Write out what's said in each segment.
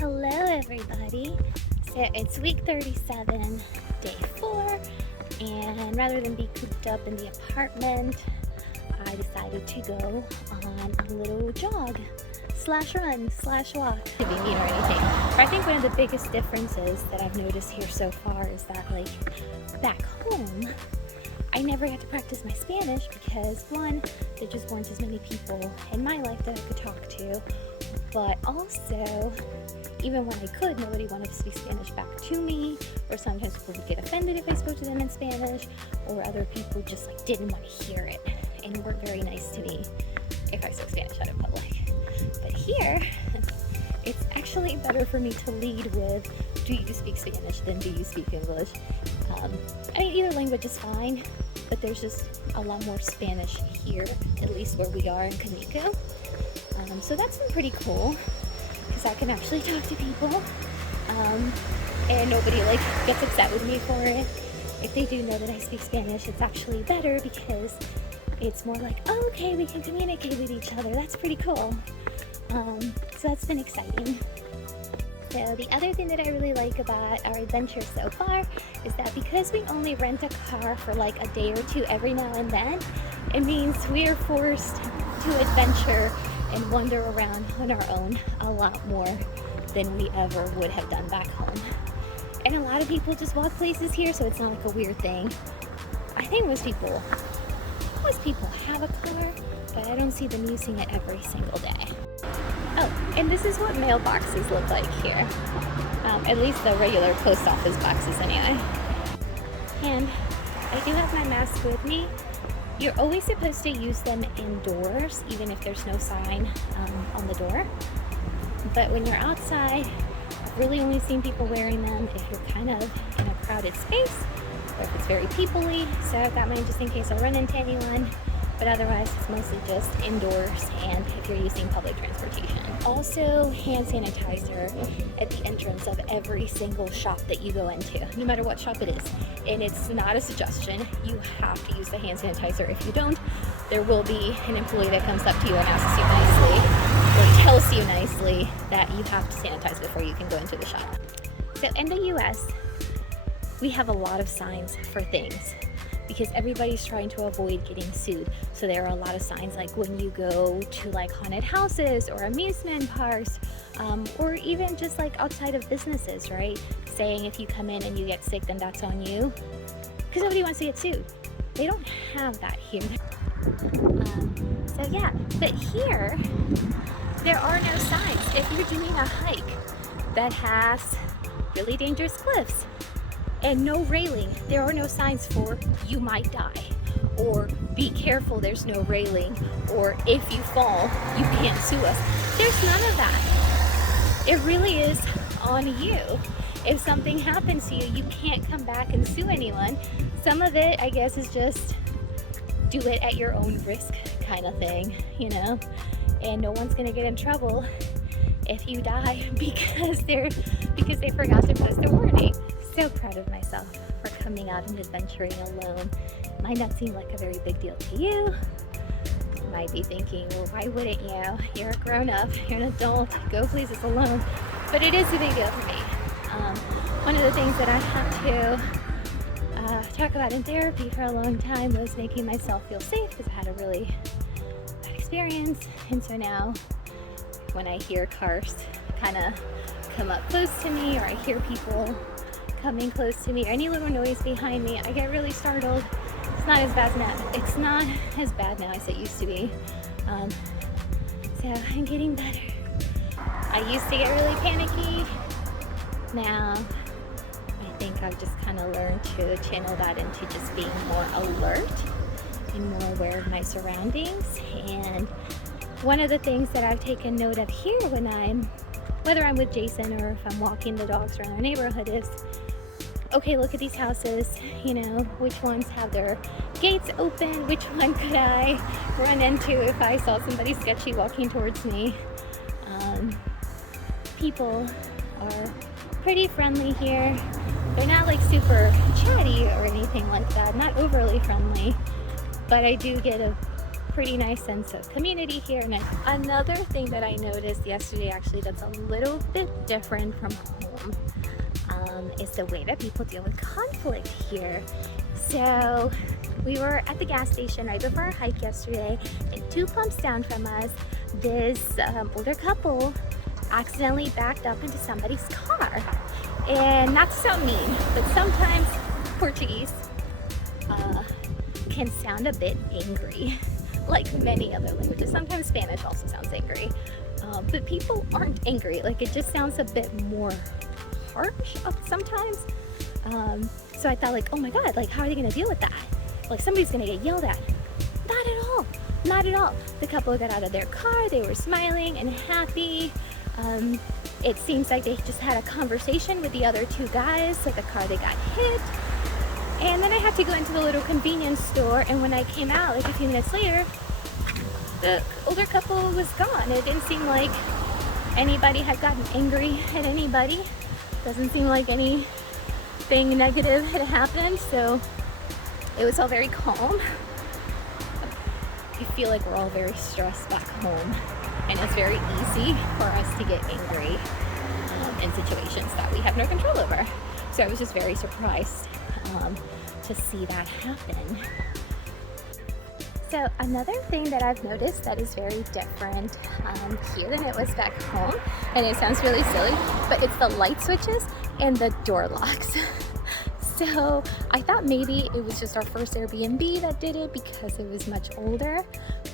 Hello everybody. So it's week 37, day 4, and rather than be cooped up in the apartment, I decided to go on a little jog slash run slash walk, to be mean or anything. But I think one of the biggest differences that I've noticed here so far is that, like, back home, I never got to practice my Spanish because, one, there just weren't as many people in my life that I could talk to, but also, even when I could, nobody wanted to speak Spanish back to me, or sometimes people would get offended if I spoke to them in Spanish, or other people just like didn't want to hear it and weren't very nice to me if I spoke Spanish out in public. But here, it's actually better for me to lead with, do you speak Spanish than do you speak English? I mean, either language is fine, but there's just a lot more Spanish here, at least where we are in Canico. So that's been pretty cool, because I can actually talk to people, and nobody like gets upset with me for it. If they do know that I speak Spanish, it's actually better because it's more like, oh, okay, we can communicate with each other. That's pretty cool. So that's been exciting. So the other thing that I really like about our adventure so far is that because we only rent a car for like a day or two every now and then, it means we are forced to adventure and wander around on our own a lot more than we ever would have done back home. And a lot of people just walk places here, so it's not like a weird thing. I think most people have a car, but I don't see them using it every single day. Oh, and this is what mailboxes look like here. At least the regular post office boxes anyway. And I do have my mask with me. You're always supposed to use them indoors, even if there's no sign on the door. But when you're outside, I've really only seen people wearing them if you're kind of in a crowded space, or if it's very people-y. So I've got mine just in case I run into anyone. But otherwise, it's mostly just indoors and if you're using public transportation. Also, hand sanitizer at the entrance of every single shop that you go into, no matter what shop it is. And it's not a suggestion. You have to use the hand sanitizer. If you don't, there will be an employee that comes up to you and asks you nicely, or tells you nicely, that you have to sanitize before you can go into the shop. So in the US, we have a lot of signs for things, because everybody's trying to avoid getting sued. So there are a lot of signs, like when you go to like haunted houses or amusement parks, or even just like outside of businesses, right? Saying if you come in and you get sick, then that's on you. Because nobody wants to get sued. They don't have that here. So yeah, but here, there are no signs. If you're doing a hike that has really dangerous cliffs, and no railing, there are no signs for you might die, or be careful, there's no railing, or if you fall, you can't sue us. There's none of that. It really is on you. If something happens to you, you can't come back and sue anyone. Some of it, I guess, is just do it at your own risk kind of thing, you know? And no one's gonna get in trouble if you die because they forgot to post a warning. So proud of myself for coming out and adventuring alone. Might not seem like a very big deal to you. You might be thinking, well, why wouldn't you? You're a grown-up, you're an adult, go places alone. But it is a big deal for me. One of the things that I had to talk about in therapy for a long time was making myself feel safe, because I had a really bad experience. And so now when I hear cars kind of come up close to me, or I hear people coming close to me, or any little noise behind me, I get really startled. It's not as bad now as it used to be. So I'm getting better. I used to get really panicky. Now I think I've just kind of learned to channel that into just being more alert and more aware of my surroundings. And one of the things that I've taken note of here whether I'm with Jason or if I'm walking the dogs around our neighborhood, is, okay, look at these houses, you know, which ones have their gates open, which one could I run into if I saw somebody sketchy walking towards me. People are pretty friendly here. They're not like super chatty or anything like that, not overly friendly, but I do get a pretty nice sense of community here. And another thing that I noticed yesterday actually that's a little bit different from home is the way that people deal with conflict here. So we were at the gas station right before our hike yesterday, and 2 pumps down from us, this older couple accidentally backed up into somebody's car. And not to sound mean, but sometimes Portuguese can sound a bit angry, like many other languages. Sometimes Spanish also sounds angry, but people aren't angry. Like, it just sounds a bit more harsh sometimes. So I thought, like, oh my God, like, how are they gonna deal with that? Like, somebody's gonna get yelled at. Not at all, not at all. The couple got out of their car, they were smiling and happy. It seems like they just had a conversation with the other 2 guys, like a car they got hit. And then I had to go into the little convenience store, and when I came out, like a few minutes later, the older couple was gone. It didn't seem like anybody had gotten angry at anybody. Doesn't seem like anything negative had happened, so it was all very calm. I feel like we're all very stressed back home, and it's very easy for us to get angry in situations that we have no control over. So I was just very surprised to see that happen. So another thing that I've noticed that is very different here than it was back home, and it sounds really silly, but it's the light switches and the door locks. So I thought maybe it was just our first Airbnb that did it because it was much older,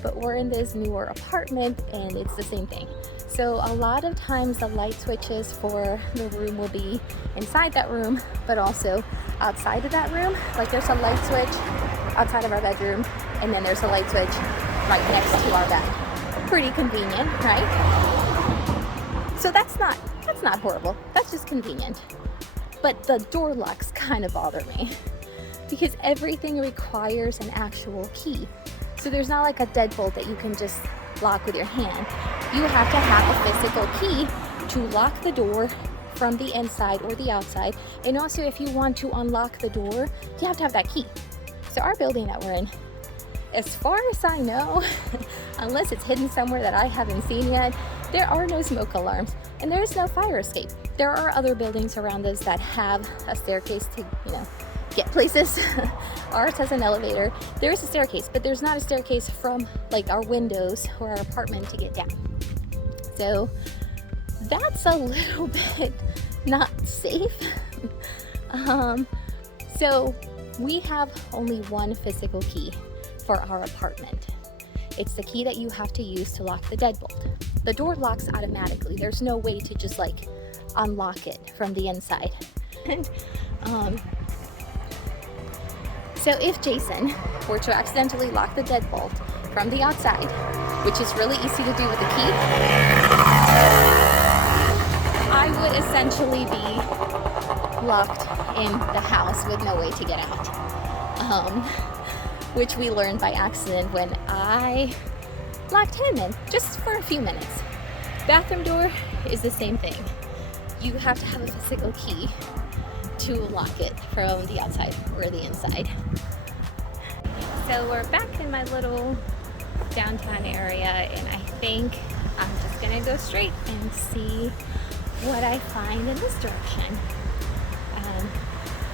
but we're in this newer apartment and it's the same thing. So a lot of times the light switches for the room will be inside that room, but also outside of that room. Like, there's a light switch outside of our bedroom, and then there's a light switch right next to our bed. Pretty convenient, right? So that's not horrible. That's just convenient. But the door locks kind of bother me because everything requires an actual key. So there's not like a deadbolt that you can just lock with your hand. You have to have a physical key to lock the door from the inside or the outside. And also, if you want to unlock the door, you have to have that key. So our building that we're in, as far as I know, unless it's hidden somewhere that I haven't seen yet, there are no smoke alarms and there is no fire escape. There are other buildings around us that have a staircase to, get places. Ours has an elevator. There is a staircase, but there's not a staircase from like our windows or our apartment to get down. So that's a little bit not safe. So we have only one physical key for our apartment. It's the key that you have to use to lock the deadbolt. The door locks automatically. There's no way to just like unlock it from the inside. So if Jason were to accidentally lock the deadbolt from the outside, which is really easy to do with the key, I would essentially be locked in the house with no way to get out. Which we learned by accident when I locked him in just for a few minutes. Bathroom door is the same thing. You have to have a physical key to lock it from the outside or the inside. So we're back in my little downtown area, and I think I'm just gonna go straight and see what I find in this direction.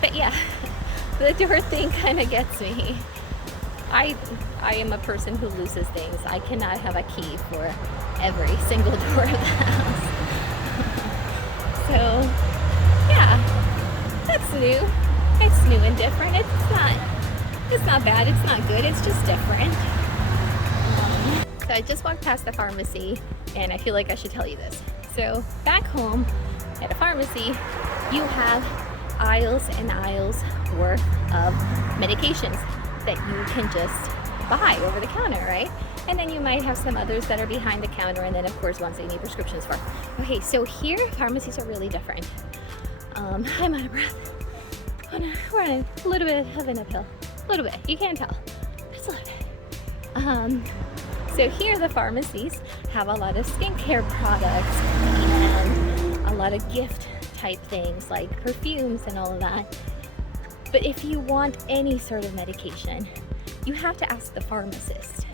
But yeah, the door thing kind of gets me. I am a person who loses things. I cannot have a key for every single door of the house. So yeah, that's new. It's new and different. It's not bad. It's not good. It's just different. So I just walked past the pharmacy, and I feel like I should tell you this. So back home at a pharmacy, you have aisles and aisles worth of medications that you can just buy over the counter, right? And then you might have some others that are behind the counter, and then of course ones that you need prescriptions for. Okay, so here pharmacies are really different. I'm out of breath. We're on a little bit of an uphill. A little bit, you can't tell. It's a little bit. So here the pharmacies have a lot of skincare products and a lot of gift type things like perfumes and all of that. But if you want any sort of medication, you have to ask the pharmacist.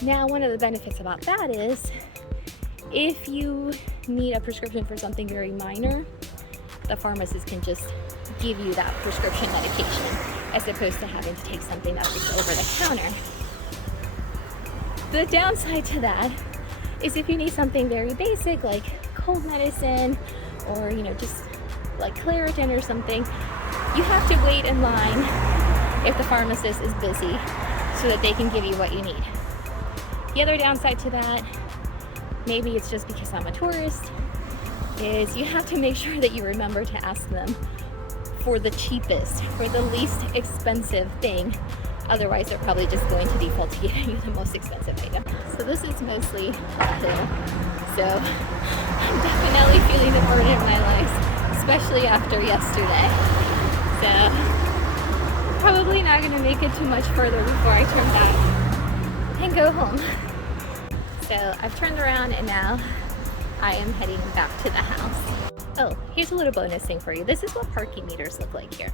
Now, one of the benefits about that is if you need a prescription for something very minor, the pharmacist can just give you that prescription medication as opposed to having to take something that's just over the counter. The downside to that is if you need something very basic like cold medicine or, you know, just like Claritin or something, you have to wait in line if the pharmacist is busy so that they can give you what you need. The other downside to that, maybe it's just because I'm a tourist, is you have to make sure that you remember to ask them for the cheapest, for the least expensive thing. Otherwise, they're probably just going to default to giving you the most expensive item. So this is mostly uphill. So I'm definitely feeling the burn in my legs, especially after yesterday. So probably not gonna make it too much further before I turn back and go home. So I've turned around and now I am heading back to the house. Oh, here's a little bonus thing for you. This is what parking meters look like here.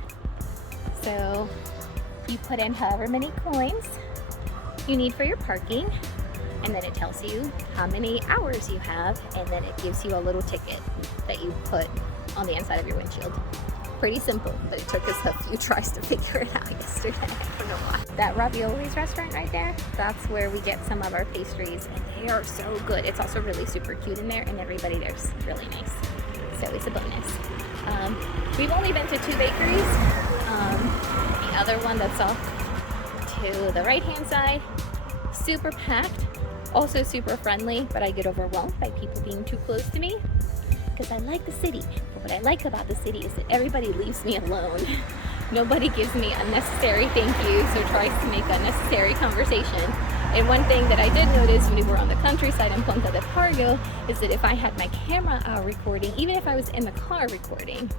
So you put in however many coins you need for your parking, and then it tells you how many hours you have, and then it gives you a little ticket that you put on the inside of your windshield. Pretty simple, but it took us a few tries to figure it out yesterday. I don't know why. That Ravioli's restaurant right there, that's where we get some of our pastries, and they are so good. It's also really super cute in there, and everybody there's really nice. So it's a bonus. We've only been to 2 bakeries. The other one that's off to the right-hand side, super packed, also super friendly, but I get overwhelmed by people being too close to me because I like the city. But what I like about the city is that everybody leaves me alone. Nobody gives me unnecessary thank yous or tries to make unnecessary conversation. And one thing that I did notice when we were on the countryside in Ponta de Pargo is that if I had my camera out recording, even if I was in the car recording,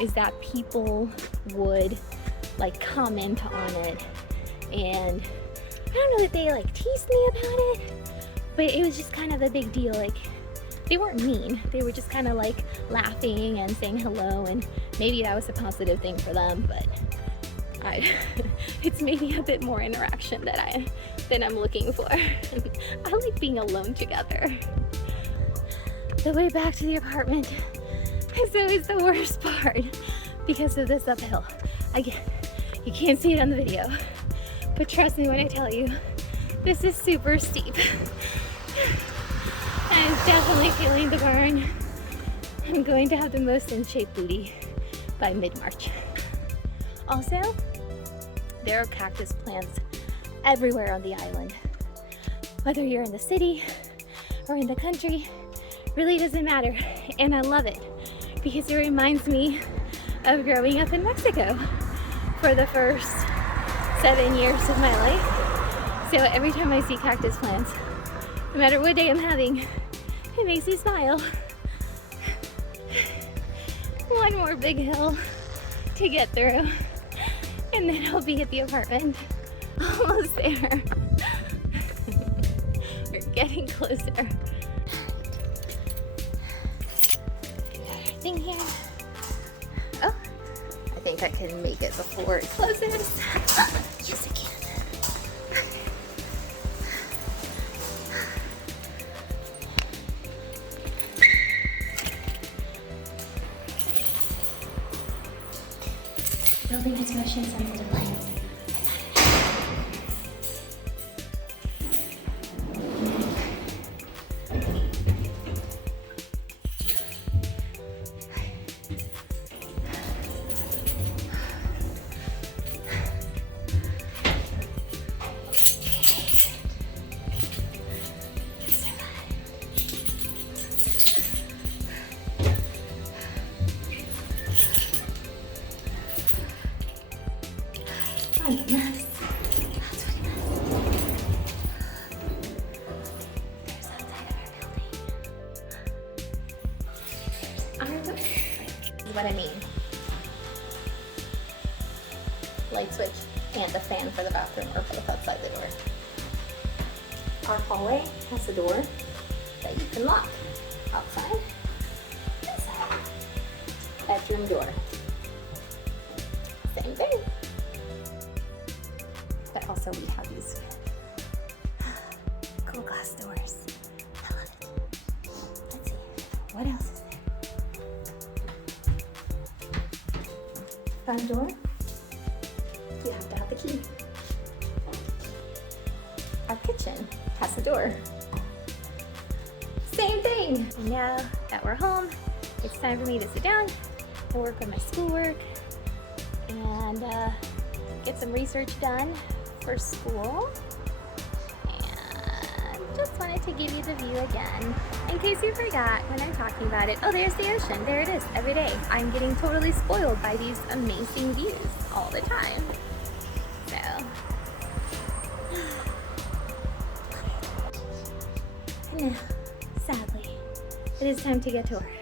is that people would like comment on it. And I don't know that they like teased me about it, but it was just kind of a big deal. Like, they weren't mean. They were just kind of like laughing and saying hello, and maybe that was a positive thing for them, but it's maybe a bit more interaction than I'm looking for. I like being alone together. The way back to the apartment is always the worst part because of this uphill. You can't see it on the video, but trust me when I tell you, this is super steep. I'm definitely feeling the burn. I'm going to have the most in shape booty by mid-March. Also, there are cactus plants everywhere on the island. Whether you're in the city or in the country, really doesn't matter. And I love it because it reminds me of growing up in Mexico for the first 7 years of my life. So every time I see cactus plants, no matter what day I'm having, it makes me smile. One more big hill to get through, and then I'll be at the apartment. Almost there. We're getting closer. Got our thing here. Oh, I think I can make it before it closes. Yes, I can. Building has motion sensitive lights. I'm a mess. That's what it is. There's outside of our building. This is what I mean. Light switch and the fan for the bathroom are both outside the door. Our hallway has a door that you can lock outside. Inside. Bedroom door. Same thing. But also we have these beautiful glass doors. I love it. Let's see, what else is there? Front door, you have to have the key. Our kitchen has a door. Same thing. And now that we're home, it's time for me to sit down and work on my schoolwork and get some research done for school. And just wanted to give you the view again, in case you forgot when I'm talking about it. Oh, there's the ocean. There it is every day. I'm getting totally spoiled by these amazing views all the time. So, and now, sadly, it is time to get to work.